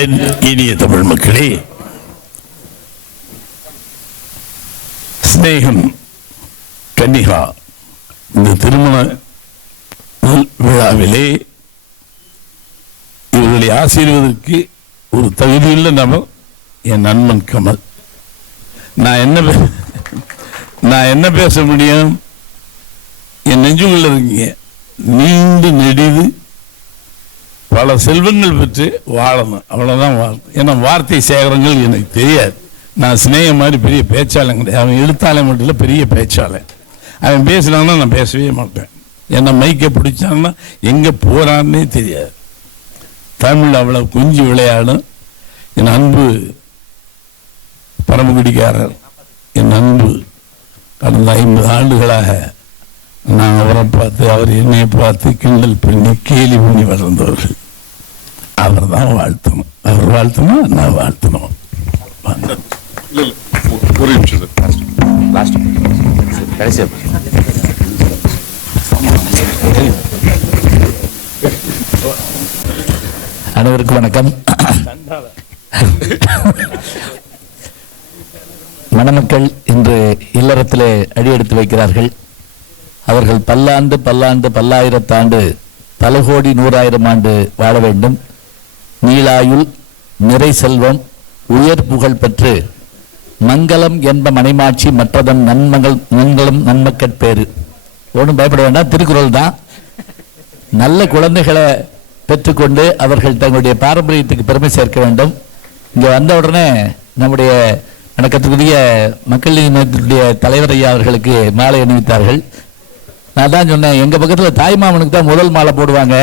என் இனிய தமிழ் மக்களே, ஸ்நேகம் கன்னிகா இந்த திருமண விழாவிலே இவர்களை ஆசீர்வதற்கு ஒரு தகுதியுள்ள நபர் என் நண்பன் கமல். நான் என்ன பேச முடியும்? என் நெஞ்சுக்குள்ள இருக்கீங்க. நீண்டு நெடிது பல செல்வங்கள் பெற்று வாழணும், அவ்வளவுதான் வாழணும். ஏன்னா வார்த்தை சேகரங்கள் எனக்கு தெரியாது. நான் ஸ்நேகம் மாதிரி பெரிய பேச்சாளன் கிடையாது. அவன் எழுத்தாளன் மட்டும் இல்லை, பெரிய பேச்சாளன். அவன் பேசினான்னா நான் பேசவே மாட்டேன். என்ன மைக்கை பிடிச்சான்னா எங்கே போகிறான்னே தெரியாது. தமிழ் அவ்வளோ குஞ்சு விளையாடும். என் அன்பு பரமக்குடிக்காரர், என் அன்பு கடந்த 50 ஆண்டுகளாக நான் அவரை பார்த்து அவர் என்னை பார்த்து கிண்டல் பண்ணி கேலி பண்ணி வளர்ந்தவர்கள். அவர் தான் வாழ்த்தணும். அவர் வாழ்த்தணும், நான் வாழ்த்தணும். ஒரு நிமிஷம் அனைவருக்கும் வணக்கம். மணமக்கள் இன்று இல்லறத்திலே அடியெடுத்து வைக்கிறார்கள். அவர்கள் பல்லாண்டு பல்லாண்டு பல்லாயிரத்தாண்டு பல கோடி 100,000 ஆண்டு வாழ வேண்டும். நீளாயுள் நிறை செல்வம் உயர் புகழ் பெற்று மங்களம் என்ப மனைமாட்சி மற்றதன் நன்மங்களும் நன்மக்கட்பேறு. ஒன்றும் பயப்பட வேண்டாம், திருக்குறள் தான். நல்ல குழந்தைகளை பெற்றுக்கொண்டு அவர்கள் தங்களுடைய பாரம்பரியத்துக்கு பெருமை சேர்க்க வேண்டும். இங்கே வந்த உடனே நம்முடைய வணக்கத்துக்குரிய மக்கள் நீதி மையத்தினுடைய தலைவர் ஐயா அவர்களுக்கு மாலை அணிவித்தார்கள். நான் தான் சொன்னேன், எங்கள் பக்கத்தில் தாய்மாமனுக்கு தான் முதல் மாலை போடுவாங்க.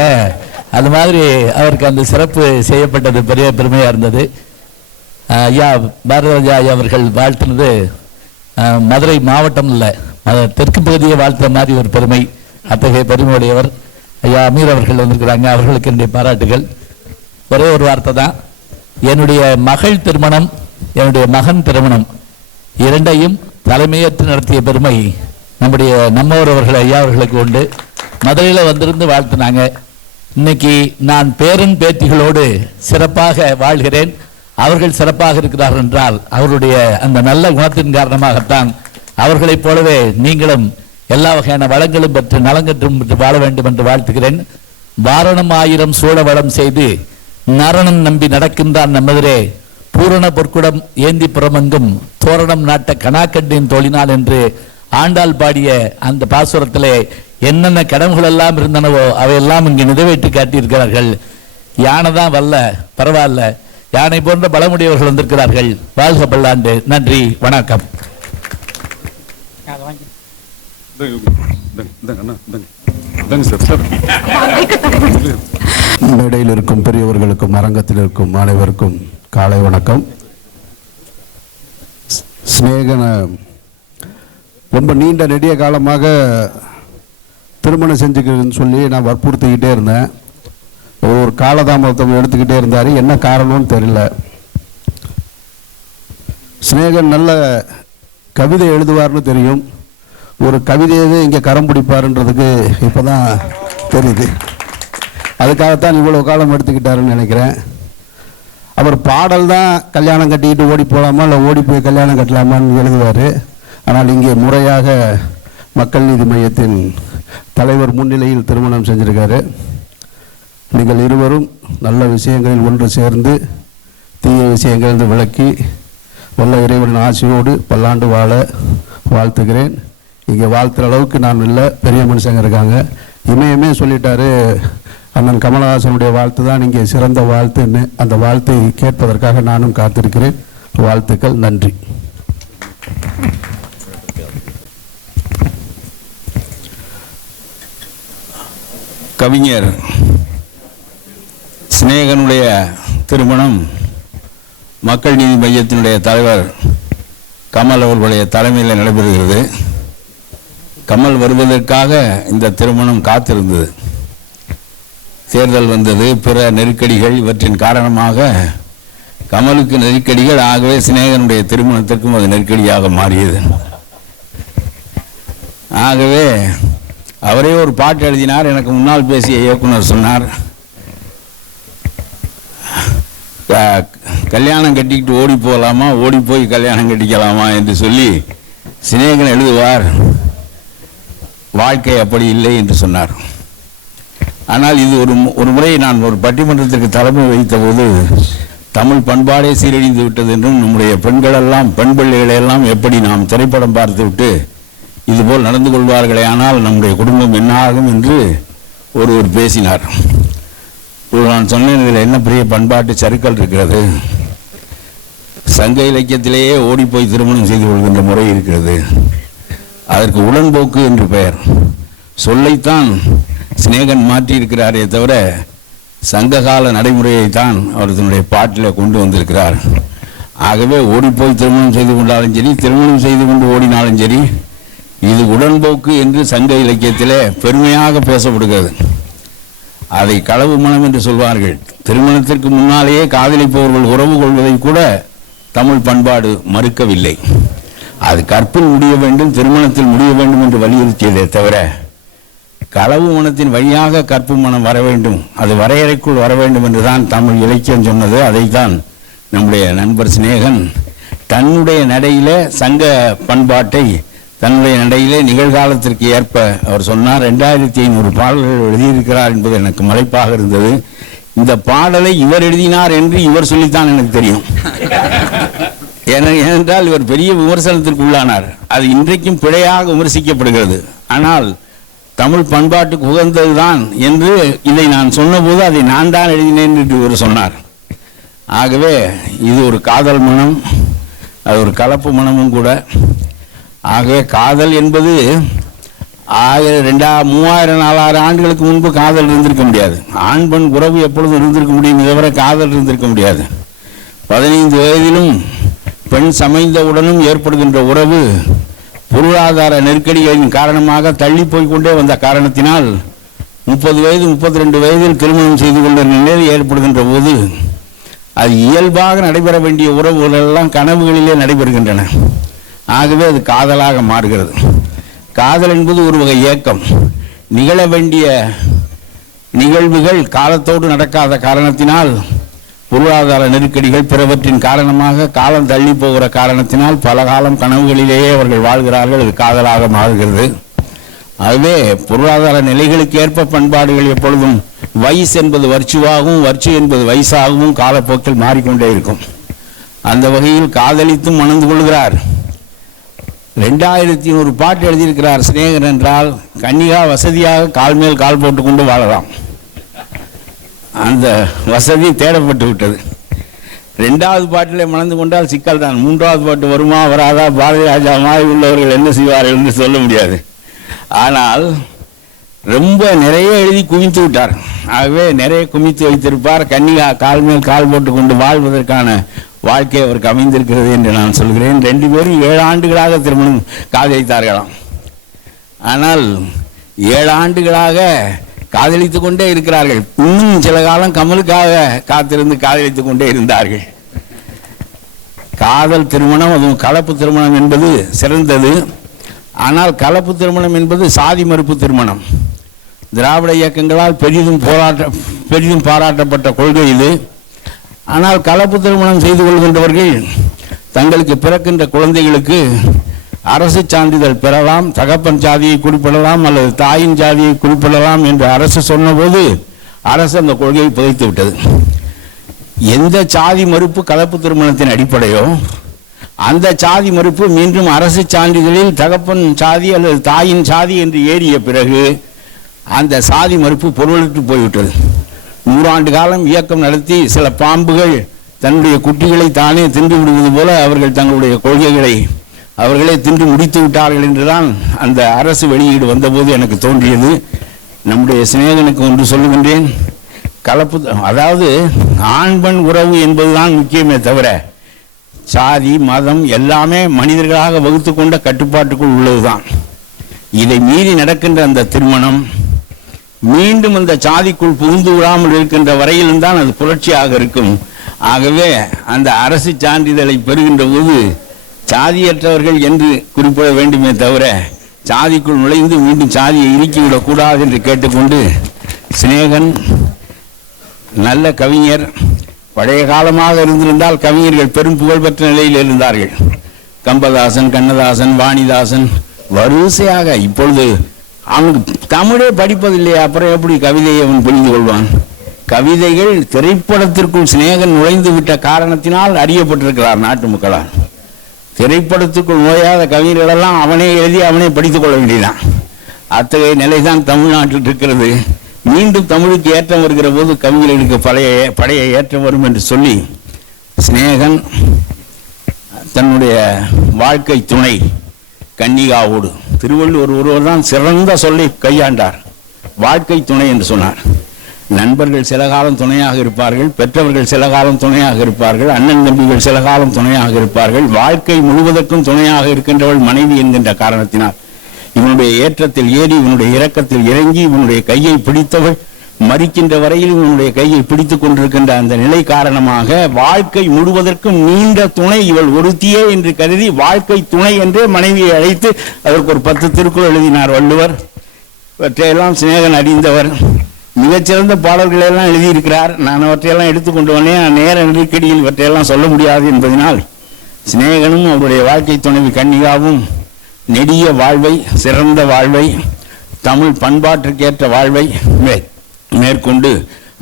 அது மாதிரி அவருக்கு அந்த சிறப்பு செய்யப்பட்டது பெரிய பெருமையாக இருந்தது. ஐயா பாரதிராஜா ஐயா அவர்கள் வாழ்த்தினது மதுரை மாவட்டம் இல்லை, தெற்கு பகுதியை வாழ்த்த மாதிரி ஒரு பெருமை. அத்தகைய பெருமையுடையவர் ஐயா அமீர் அவர்கள் வந்திருக்கிறாங்க. அவர்களுக்கு என்னுடைய பாராட்டுகள். ஒரே ஒரு வார்த்தை தான், என்னுடைய மகள் திருமணம் என்னுடைய மகன் திருமணம் இரண்டையும் தலைமையேற்று நடத்திய பெருமை நம்முடைய நம்மவர் அவர்கள் ஐயா அவர்களுக்கு உண்டு. மதுரையில் வந்திருந்து வாழ்த்தினாங்க. இன்னைக்கு நான் பேரன் பேத்திகளோடு சிறப்பாக வாழ்கிறேன். அவர்கள் சிறப்பாக இருக்கிறார்கள் என்றால் அவருடைய அந்த நல்ல குணத்தின் காரணமாகத்தான். அவர்களைப் போலவே நீங்களும் எல்லா வகையான வளங்களும் பெற்று நலங்கற்றும் பெற்று வாழ வேண்டும் என்று வாழ்த்துகிறேன். வாரணம் 1000 சூழ வளம் செய்து நரணம் நம்பி நடக்கின்றான் நம்மெதிரே பூரண பொற்குடம் ஏந்தி புறமெங்கும் தோரணம் நாட்ட கனாக்கண்டின் தோழினாள் என்று ஆண்டாள் பாடிய அந்த பாசுரத்திலே என்னென்ன கடவுகள் எல்லாம் இருந்தனவோ அவையெல்லாம் இங்கு நிறைவேற்றி காட்டியிருக்கிறார்கள். யானை தான் வல்ல, பரவாயில்ல, யானை போன்ற பலமுடையவர்கள் வந்திருக்கிறார்கள். வாழ்க பல்லாண்டு. நன்றி, வணக்கம். மேடையில் இருக்கும் பெரியவர்களுக்கும் அரங்கத்தில் இருக்கும் அனைவருக்கும் காலை வணக்கம். ஸ்நேகன ரொம்ப நீண்ட நெடிய காலமாக திருமணம் செஞ்சுக்கிறதுன்னு சொல்லி நான் வற்புறுத்திக்கிட்டே இருந்தேன். ஒரு காலதாமதம் எடுத்துக்கிட்டே இருந்தார். என்ன காரணம்னு தெரியல. ஸ்நேகன் நல்ல கவிதை எழுதுவார்னு தெரியும். ஒரு கவிதையவே இங்கே கரம் பிடிப்பாருன்றதுக்கு இப்போ தான் தெரியுது. அதுக்காகத்தான் இவ்வளோ காலம் எடுத்துக்கிட்டாருன்னு நினைக்கிறேன். அவர் பாடல் தான் கல்யாணம் கட்டிக்கிட்டு ஓடி போகலாமா இல்லை ஓடி போய் கல்யாணம் கட்டலாமான்னு எழுதுவார். ஆனால் இங்கே முறையாக மக்கள் நீதி மையத்தின் தலைவர் முன்னிலையில் திருமணம் செஞ்சுருக்காரு. நீங்கள் இருவரும் நல்ல விஷயங்களில் ஒன்று சேர்ந்து தீய விஷயங்கள் விளக்கி வல்ல இறைவனின் ஆசையோடு பல்லாண்டு வாழ வாழ்த்துகிறேன். இங்கே வாழ்த்துற அளவுக்கு நான் இல்லை, பெரிய மனுஷங்க இருக்காங்க. இமயமே சொல்லிட்டாரு, அண்ணன் கமலஹாசனுடைய வாழ்த்து தான் இங்கே சிறந்த வாழ்த்துன்னு. அந்த வாழ்த்தை கேட்பதற்காக நானும் காத்திருக்கிறேன். வாழ்த்துக்கள், நன்றி. கவிஞர் ஸ்நேகனுடைய திருமணம் மக்கள் நீதி மையத்தினுடைய தலைவர் கமல் அவர்களுடைய தலைமையில் நடைபெறுகிறது. கமல் வருவதற்காக இந்த திருமணம் காத்திருந்தது. தேர்தல் வந்தது, பிற நெருக்கடிகள், இவற்றின் காரணமாக கமலுக்கு நெருக்கடிகள். ஆகவே ஸ்நேகனுடைய திருமணத்திற்கும் அது நெருக்கடியாக மாறியது. ஆகவே அவரே ஒரு பாட்டு எழுதினார். எனக்கு முன்னால் பேசிய இயக்குனர் சொன்னார், கல்யாணம் கட்டிக்கிட்டு ஓடி போகலாமா, ஓடி போய் கல்யாணம் கட்டிக்கலாமா என்று சொல்லி சிநேகன் எழுதுவார், வாழ்க்கை அப்படி இல்லை என்று சொன்னார். ஆனால் இது ஒரு முறை நான் ஒரு பட்டிமன்றத்திற்கு தலைமை வைத்த போது தமிழ் பண்பாடே சீரழிந்து விட்டது என்றும் நம்முடைய பெண்களெல்லாம் பெண் பிள்ளைகளெல்லாம் எப்படி நாம் திரைப்படம் பார்த்துவிட்டு இதுபோல் நடந்து கொள்வார்களே ஆனால் நம்முடைய குடும்பம் என்ன ஆகும் என்று ஒருவர் பேசினார். நான் சொன்னேன், இதில் என்ன பெரிய பண்பாட்டு சறுக்கல் இருக்கிறது, சங்க இலக்கியத்திலேயே ஓடிப்போய் திருமணம் செய்து கொள்கின்ற முறை இருக்கிறது, அதற்கு உடன்போக்கு என்று பெயர். சொல்லைத்தான் சிநேகன் மாற்றியிருக்கிறாரே தவிர சங்ககால நடைமுறையைத்தான் அவர் தன்னுடைய பாட்டில் கொண்டு வந்திருக்கிறார். ஆகவே ஓடிப்போய் திருமணம் செய்து கொண்டாலும் சரி, திருமணம் செய்து கொண்டு ஓடினாலும் சரி, இது உடன்போக்கு என்று சங்க இலக்கியத்திலே பெருமையாக பேசப்படுகிறது. அதை களவு மனம் என்று சொல்வார்கள். திருமணத்திற்கு முன்னாலேயே காதலிப்பவர்கள் உறவு கொள்வதை கூட தமிழ் பண்பாடு மறுக்கவில்லை. அது கற்பில் முடிய வேண்டும், திருமணத்தில் முடிய வேண்டும் என்று வலியுறுத்தியதே தவிர களவு மனத்தின் வழியாக கற்பு மனம் வர வேண்டும், அது வரையறைக்குள் வர வேண்டும் என்றுதான் தமிழ் இலக்கியம் சொன்னது. அதைத்தான் நம்முடைய நண்பர் சிநேகன் தன்னுடைய நடையிலே சங்க பண்பாட்டை தன்னுடைய நடையிலே நிகழ்காலத்திற்கு ஏற்ப அவர் சொன்னார். 2500 பாடல்கள் எழுதியிருக்கிறார் என்பது எனக்கு மலைப்பாக இருந்தது. இந்த பாடலை இவர் எழுதினார் என்று இவர் சொல்லித்தான் எனக்கு தெரியும். ஏனென்றால் இவர் பெரிய விமர்சனத்திற்கு உள்ளானார். அது இன்றைக்கும் பிழையாக விமர்சிக்கப்படுகிறது. ஆனால் தமிழ் பண்பாட்டுக்கு உகந்ததுதான் என்று இதை நான் சொன்னபோது அதை நான் தான் எழுதினேன் என்று இவர் சொன்னார். ஆகவே இது ஒரு காதல் மனம், அது ஒரு கலப்பு மனமும் கூட. ஆகவே காதல் என்பது 3000-4000 ஆண்டுகளுக்கு முன்பு காதல் இருந்திருக்க முடியாது. ஆண் பெண் உறவு எப்பொழுதும் இருந்திருக்க முடியும், இதுவரை காதல் இருந்திருக்க முடியாது. 15 வயதிலும் பெண் சமைந்தவுடனும் ஏற்படுகின்ற உறவு பொருளாதார நெருக்கடிகளின் காரணமாக தள்ளி போய்கொண்டே வந்த காரணத்தினால் 30 வயது 32 வயதில் திருமணம் செய்து கொண்ட நிலை ஏற்படுகின்ற போது அது இயல்பாக நடைபெற வேண்டிய உறவுகள் எல்லாம் கனவுகளிலே நடைபெறுகின்றன. ஆகவே அது காதலாக மாறுகிறது. காதல் என்பது ஒரு வகை ஏக்கம். நிகழ வேண்டிய நிகழ்வுகள் காலத்தோடு நடக்காத காரணத்தினால், பொருளாதார நெருக்கடிகள் பிறவற்றின் காரணமாக காலம் தள்ளி போகிற காரணத்தினால் பல காலம் கனவுகளிலேயே அவர்கள் வாழ்கிறார்கள். அது காதலாக மாறுகிறது. ஆகவே பொருளாதார நிலைகளுக்கு ஏற்ப பண்பாடுகள் எப்பொழுதும் வயசு என்பது வர்ச்சுவாகவும் வர்ச்சு என்பது வயசாகவும் காலப்போக்கில் மாறிக்கொண்டே இருக்கும். அந்த வகையில் காதலித்தும் மணந்து கொள்கிறார். 2100 பாட்டு எழுதியிருக்கிறார் சிநேகன் என்றால் கன்னிகா வசதியாக கால் மேல் கால் போட்டுக்கொண்டு வாழலாம். அந்த வசதி தேடப்பட்டு விட்டது. 2வது பாட்டிலே மணந்து கொண்டால் சிக்கல் தான். 3வது பாட்டு வருமா வராதா, பாரதி ராஜா மாதிரி உள்ளவர்கள் என்ன செய்வார்கள் என்று சொல்ல முடியாது. ஆனால் ரொம்ப நிறைய எழுதி குவித்து விட்டார். ஆகவே நிறைய குவித்து வைத்திருப்பார். கன்னிகா கால் மேல் கால் போட்டு கொண்டு வாழ்வதற்கான வாழ்க்கை அவருக்கு அமைந்திருக்கிறது என்று நான் சொல்கிறேன். 2 பேரும் 7 ஆண்டுகளாக திருமணம் காதலித்தார்களாம். ஆனால் 7 ஆண்டுகளாக காதலித்துக் கொண்டே இருக்கிறார்கள். இன்னும் சில காலம் கமலுக்காக காத்திருந்து காதலித்துக் கொண்டே இருந்தார்கள். காதல் திருமணம், அதுவும் கலப்பு திருமணம் என்பது சிறந்தது. ஆனால் கலப்பு திருமணம் என்பது சாதி மறுப்பு திருமணம். திராவிட இயக்கங்களால் பெரிதும் பாராட்டப்பட்ட கொள்கை இது. ஆனால் கலப்பு திருமணம் செய்து கொள்கின்றவர்கள் தங்களுக்கு பிறக்கின்ற குழந்தைகளுக்கு அரசு சான்றிதழ் பெறலாம், தகப்பன் சாதியை குறிப்பிடலாம் அல்லது தாயின் ஜாதியை குறிப்பிடலாம் என்று அரசு சொன்னபோது அரசு அந்த கொள்கையை புதைத்து விட்டது. எந்த சாதி மறுப்பு கலப்பு திருமணத்தின் அடிப்படையோ அந்த சாதி மறுப்பு மீண்டும் அரசு சான்றிதழில் தகப்பன் சாதி அல்லது தாயின் சாதி என்று ஏறிய பிறகு அந்த சாதி மறுப்பு பொருளற்று போய்விட்டது. 100 ஆண்டு காலம் இயக்கம் நடத்தி சில பாம்புகள் தன்னுடைய குட்டிகளை தானே தின்று விடுவது போல அவர்கள் தங்களுடைய கொள்கைகளை அவர்களே தின்று முடித்து விட்டார்கள் என்றுதான் அந்த அரசு வெளியீடு வந்தபோது எனக்கு தோன்றியது. நம்முடைய சிநேகனுக்கு ஒன்று சொல்லுகின்றேன். கலப்பு, அதாவது ஆண் பெண் உறவு என்பதுதான் முக்கியமே தவிர சாதி மதம் எல்லாமே மனிதர்களாக வகுத்து கொண்ட கட்டுப்பாட்டுக்குள் உள்ளதுதான். இதை மீறி நடக்கின்ற அந்த திருமணம் மீண்டும் அந்த சாதிக்குள் புகுந்து விடாமல் இருக்கின்ற வரையிலும் தான் அது புரட்சியாக இருக்கும். ஆகவே அந்த அரசு சான்றிதழை பெறுகின்ற போது சாதியற்றவர்கள் என்று குறிப்பிட வேண்டுமே தவிர சாதிக்குள் நுழைந்து மீண்டும் சாதியை இறுக்கிவிடக்கூடாது என்று கேட்டுக்கொண்டு, சிநேகன் நல்ல கவிஞர். பழைய காலமாக இருந்திருந்தால் கவிஞர்கள் பெரும் புகழ்பெற்ற நிலையில் இருந்தார்கள். கம்பதாசன், கண்ணதாசன், வாணிதாசன் வரிசையாக. இப்பொழுது அவனுக்கு தமிழே படிப்பதில்லையா, அப்புறம் எப்படி கவிதையை அவன் புரிந்து கொள்வான்? கவிதைகள் திரைப்படத்திற்குள் சிநேகன் நுழைந்து விட்ட காரணத்தினால் அறியப்பட்டிருக்கிறார் நாட்டு மக்களால். திரைப்படத்துக்குள் நுழையாத கவிஞர்களெல்லாம் அவனே எழுதி அவனே படித்துக் கொள்ள வேண்டியதான். அத்தகைய நிலைதான் தமிழ்நாட்டில் இருக்கிறது. மீண்டும் தமிழுக்கு ஏற்றம் வருகிற போது கவிஞர்களுக்கு பழைய ஏற்றம் வரும் என்று சொல்லி, சிநேகன் தன்னுடைய வாழ்க்கை துணை கன்னிகாவோடு, திருவள்ளுவர் ஒருவர் தான் சிறந்த சொல்லை கையாண்டார், வாழ்க்கை துணை என்று சொன்னார். நண்பர்கள் சில காலம் துணையாக இருப்பார்கள், பெற்றவர்கள் சில காலம் துணையாக இருப்பார்கள், அண்ணன் தம்பிகள் சில காலம் துணையாக இருப்பார்கள். வாழ்க்கை முழுவதற்கும் துணையாக இருக்கின்றவள் மனைவி என்கின்ற காரணத்தினால் இவனுடைய ஏற்றத்தில் ஏறி இவனுடைய இரக்கத்தில் இறங்கி இவனுடைய கையை பிடித்தவள் மரிக்கின்ற வரையில் இவனுடைய கையை பிடித்துக் கொண்டிருக்கின்ற அந்த நிலை காரணமாக வாழ்க்கை முழுவதற்கும் நீண்ட துணை இவள் ஒருத்தியே என்று கருதி வாழ்க்கை துணை என்றே மனைவியை அழைத்து அதற்கு ஒரு 10 திருக்குறள் எழுதினார் வள்ளுவர். இவற்றையெல்லாம் சிநேகன் அறிந்தவர். மிகச்சிறந்த பாடல்களெல்லாம் எழுதியிருக்கிறார். நான் அவற்றையெல்லாம் எடுத்துக்கொண்டு வந்தேன். நேர நெருக்கடியில் இவற்றையெல்லாம் சொல்ல முடியாது என்பதனால் சிநேகனும் அவருடைய வாழ்க்கை துணைவி கன்னிகாவும் நெடிய வாழ்வை, சிறந்த வாழ்வை, தமிழ் பண்பாட்டிற்கேற்ற வாழ்வை மேற்கொண்டு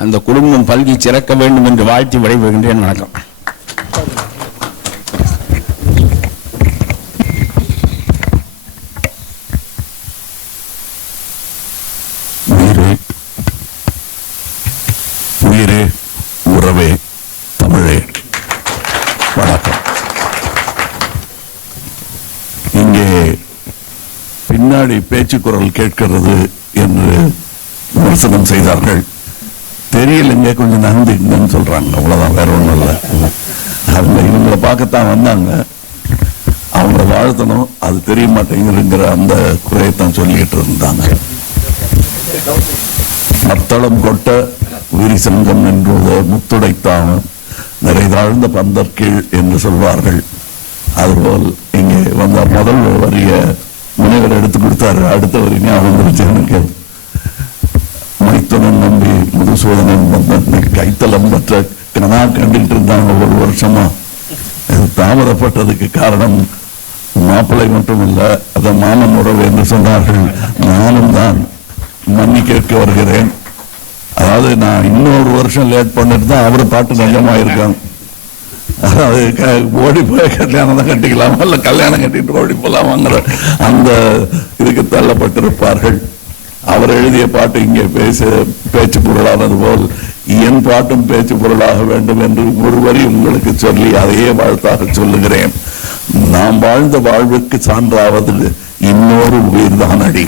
அந்த குடும்பம் பல்கி சிறக்க வேண்டும் என்று வாழ்த்தி விடைபெறுகின்றேன். வணக்கம். உயிரே உறவே தமிழே வணக்கம். இங்கே பின்னாடி பேச்சு குரல் கேட்கிறது என்று விமர்சனம் செய்தார்கள். தெரியலைங்க, கொஞ்சம் நகர்ந்துங்கன்னு சொல்றாங்க, அவ்வளவுதான், வேற ஒன்றும் இல்லை. அவங்க இவங்களை பார்க்கத்தான் வந்தாங்க, அவங்கள வாழ்த்தணும், அது தெரிய மாட்டேங்குதுங்கிற அந்த குறையத்தான் சொல்லிட்டு இருந்தாங்க. மத்தளம் கொட்ட உயிரி சங்கம் என்றுத முத்துடைத்தான் நிறைதாழ்ந்த பந்தற்கீழ் என்று சொல்வார்கள். அதுபோல் இங்கே வந்த முதல் வரிய முனைவர் எடுத்து கொடுத்தாரு. அடுத்த வரி ஞாபகம் எனக்கு. மைத்துனன் நம்பி மதுசூதனன் கைத்தலம் மற்ற கனா கண்டுகிட்டு இருந்தாங்க ஒரு வருஷமா. தாமதப்பட்டதுக்கு காரணம் மாப்பிள்ளை மட்டும் இல்ல, அதை மாமன் உறவு என்று சொன்னார்கள். நானும் தான் மன்னி கேட்க வருகிறேன். அதாவது நான் இன்னொரு வருஷம் லேட் பண்ணிட்டு தான் அவரு பாட்டு நிஜமாயிருக்காங்க. அதாவது ஓடி போய் கல்யாணம் தான் கட்டிக்கலாமா, இல்ல கல்யாணம் கட்டிட்டு ஓடி போலாமாங்கிற அந்த இதுக்கு தள்ளப்பட்டிருப்பார்கள். அவர் எழுதிய பாட்டு இங்கே பேச்சு பொருளானது போல் என் பாட்டும் பேச்சு பொருளாக வேண்டும் என்று ஒரு வரி உங்களுக்கு சொல்லி அதையே வாழ்த்தாக சொல்லுகிறேன். நாம் வாழ்ந்த வாழ்வுக்கு சான்றாவது இன்னொரு உயிர் தான் அடி.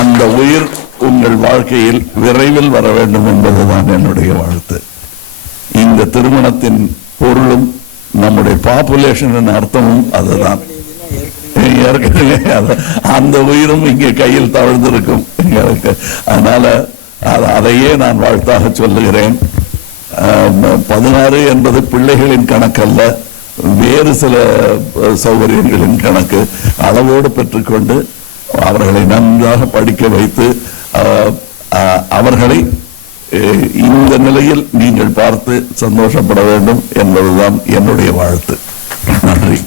அந்த உயிர் உங்கள் வாழ்க்கையில் விரைவில் வர வேண்டும் என்பதுதான் என்னுடைய வாழ்த்து. இந்த திருமணத்தின் பொருளும் நம்முடைய பாப்புலேஷன் அர்த்தமும் அதுதான். அந்த உயிரும் இங்கே கையில் தவழ்ந்திருக்கும் எங்களுக்கு. அதனால அதையே நான் வாழ்த்தாக சொல்லுகிறேன். 16 என்பது பிள்ளைகளின் கணக்கல்ல, வேறு சில சௌகரியங்களின் கணக்கு. அளவோடு பெற்றுக்கொண்டு அவர்களை நன்றாக படிக்க வைத்து அவர்களை இந்த நிலையில் நீங்கள் பார்த்து சந்தோஷப்பட வேண்டும் என்பதுதான் என்னுடைய வாழ்த்து. நன்றி.